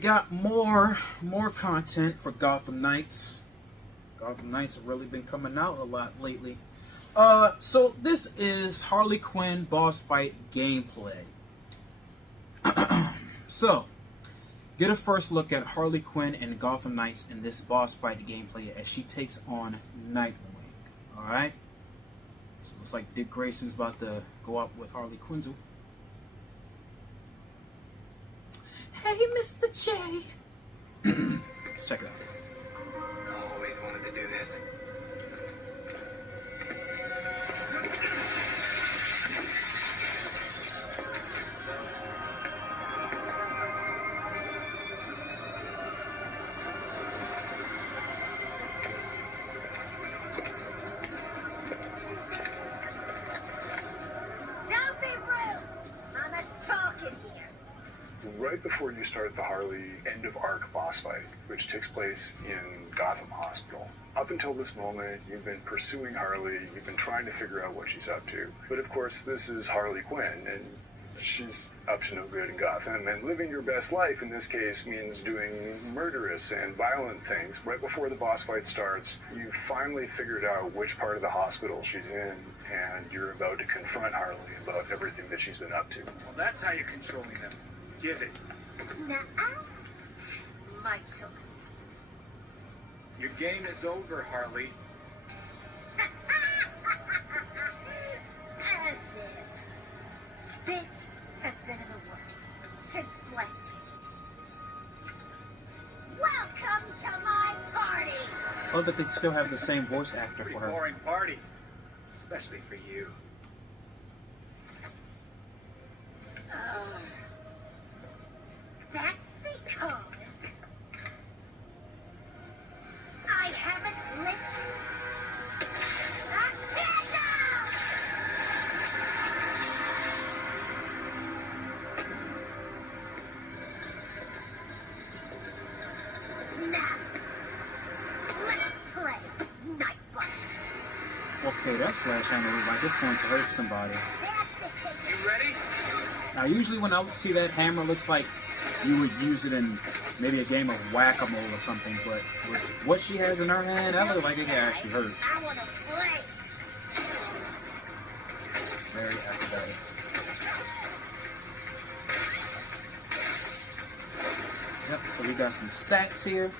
got more content for Gotham Knights. Gotham Knights have really been coming out a lot lately. So this is Harley Quinn boss fight gameplay. So, get a first look at Harley Quinn and Gotham Knights in this boss fight gameplay as she takes on Nightwing. Alright? So it looks like Dick Grayson's about to go up with Harley Quinn. Hey, Mr. J! Let's check it out. I always wanted to do this. Right before you start the Harley end of arc boss fight, which takes place in Gotham Hospital. Up until this moment, you've been pursuing Harley, you've been trying to figure out what she's up to. But of course, this is Harley Quinn, and she's up to no good in Gotham, and living your best life in this case means doing murderous and violent things. Right before the boss fight starts, you've finally figured out which part of the hospital she's in, and you're about to confront Harley about everything that she's been up to. Well, that's how you're controlling them. Give it. Nuh-uh. My turn. Your game is over, Harley. As if. This has been in the works since Black Pit. Welcome to my party! Oh, that they still have the same voice actor Pretty for her. boring party. Especially for you. That's because I haven't lit a candle! Now, let's play Nightbot. Okay, that sledgehammer look like it's going to hurt somebody. That's the ticket. You ready? Now, usually when I see that hammer, looks like you would use it in maybe a game of whack-a-mole or something, but with what she has in her hand, that looks like it can actually hurt. I want to play. It's very acrobatic. Yep, so we got some stats here.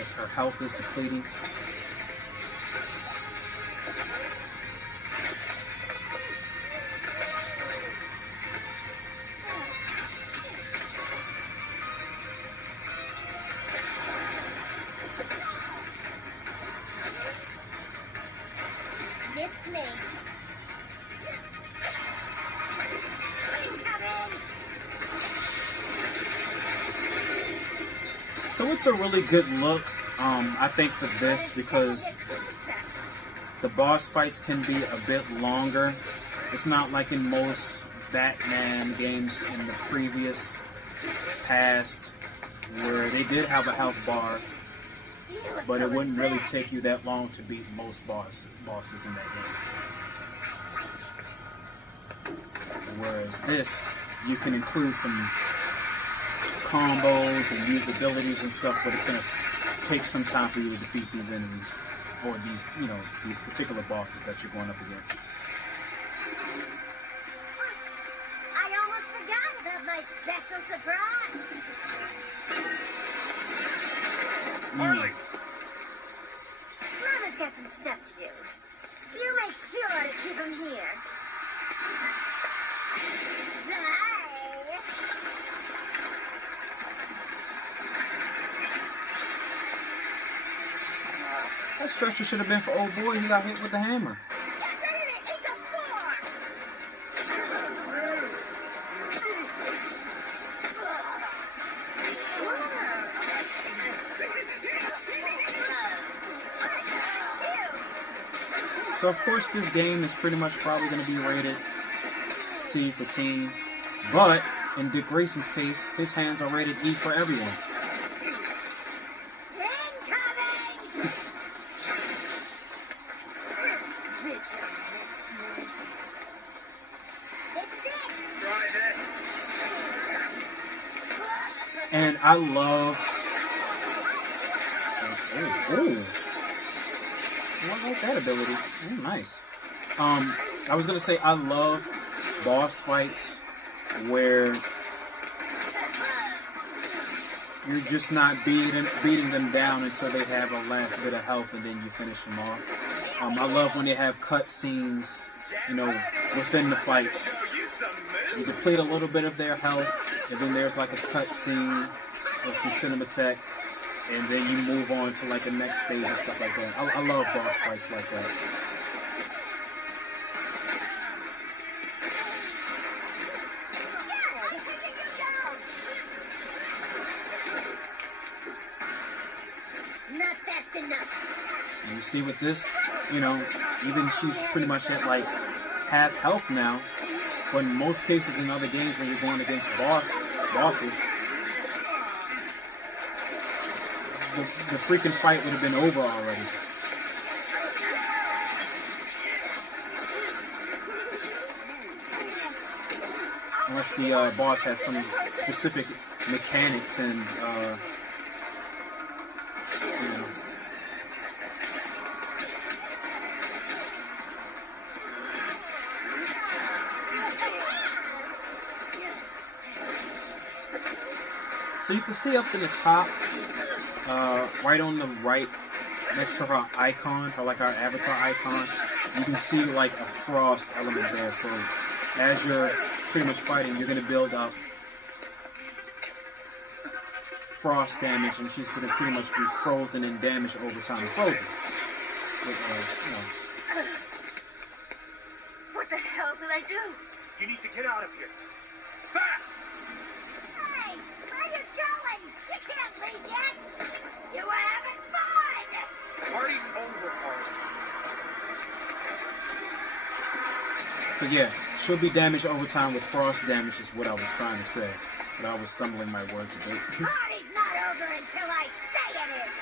As her health is depleting. Missed me. So it's a really good look, I think, for this because the boss fights can be a bit longer. It's not like in most Batman games in the previous past where they did have a health bar, but it wouldn't really take you that long to beat most bosses in that game. Whereas this, you can include some combos and use abilities and stuff, but it's going to take some time for you to defeat these enemies, or these, you know, these particular bosses that you're going up against. I almost forgot about my special surprise. Harley! Mama's got some stuff to do. You make sure to keep him here. Bye. That stretcher should have been for old boy who got hit with the hammer. Get ready to eat the floor. So of course this game is pretty much probably going to be rated T for teen, but in Dick Grayson's case, his hands are rated E for everyone. Incoming! Did you miss me? It's it! Try this. I love. Oh. I like that ability. Oh, nice. I was gonna say I love boss fights where you're just not beating them down until they have a last bit of health and then you finish them off. I love when they have cut scenes, within the fight. You deplete a little bit of their health, and then there's like a cut scene or some cinematech, and then you move on to like the next stage and stuff like that. I love boss fights like that. Not fast enough. And you see with this, even she's pretty much at like half health now. But in most cases in other games when you're going against bosses, the freaking fight would have been over already. Unless the boss had some specific mechanics and So you can see up in the top, right on the right, next to her icon, or like our avatar icon, you can see like a frost element there. So as you're pretty much fighting, you're going to build up frost damage, and she's going to pretty much be frozen and damaged over time. Frozen. What the hell did I do? You need to get out of here. Fast! Hey, where you going? You can't leave yet. You were having fun. Party's over, Harley. So yeah, she'll be damaged over time with frost damage is what I was trying to say. But I was stumbling my words a bit. Party's not over until I say it is.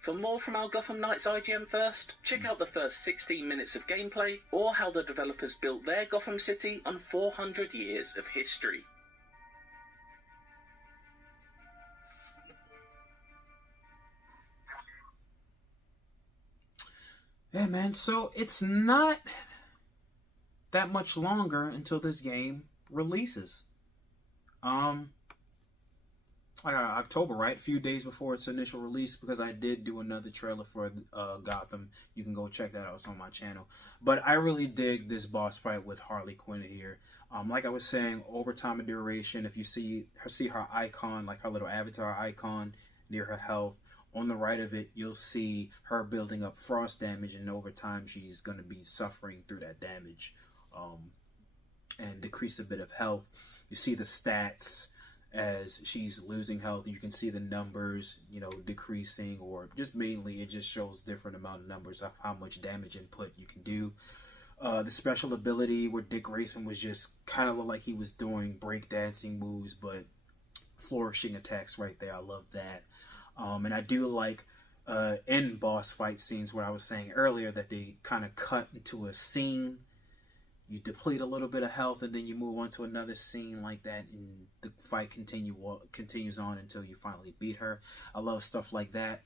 For more from our Gotham Knights IGN first, check out the first 16 minutes of gameplay, or how the developers built their Gotham City on 400 years of history. Yeah, man, so it's not that much longer until this game releases. October, right? A few days before its initial release, because I did do another trailer for Gotham. You can go check that out. It's on my channel. But I really dig this boss fight with Harley Quinn here. Like I was saying, over time and duration, if you see her icon, like her little avatar icon near her health, on the right of it, you'll see her building up frost damage, and over time she's going to be suffering through that damage and decrease a bit of health. You see the stats as she's losing health. You can see the numbers, decreasing, or just mainly it just shows different amount of numbers of how much damage input you can do. The special ability where Dick Grayson was just kind of looked like he was doing breakdancing moves, but flourishing attacks right there. I love that. And I do like in boss fight scenes where I was saying earlier that they kind of cut into a scene. You deplete a little bit of health, and then you move on to another scene like that, and the fight continues on until you finally beat her. I love stuff like that.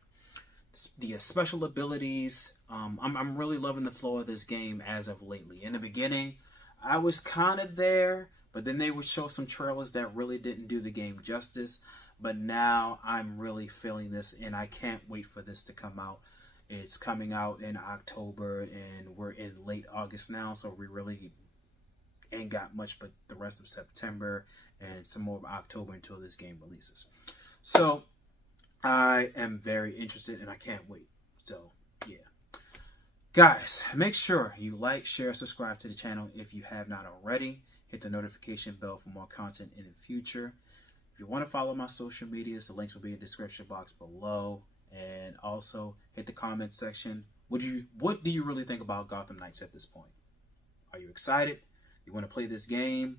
The special abilities, I'm really loving the flow of this game as of lately. In the beginning, I was kind of there, but then they would show some trailers that really didn't do the game justice. But now I'm really feeling this, and I can't wait for this to come out. It's coming out in October, and we're in late August now, so we really ain't got much but the rest of September and some more of October until this game releases. So I am very interested, and I can't wait. So yeah, guys, make sure you like, share, subscribe to the channel if you have not already. Hit the notification bell for more content in the future. If you want to follow my social medias, the links will be in the description box below. And also hit the comment section. What do you really think about Gotham Knights at this point? Are you excited? You want to play this game?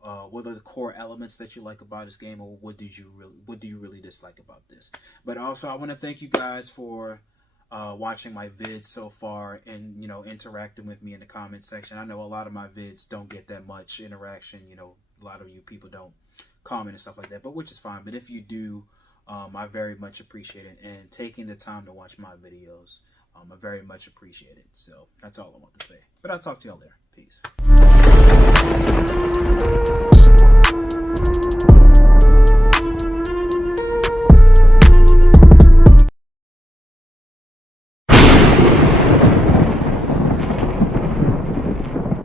What are the core elements that you like about this game, or what do you really dislike about this? But also, I want to thank you guys for watching my vids so far, and interacting with me in the comment section. I know a lot of my vids don't get that much interaction. A lot of you people don't comment and stuff like that, but which is fine. But if you do, I very much appreciate it, and taking the time to watch my videos, I very much appreciate it. So that's all I want to say. But I'll talk to y'all later. Peace.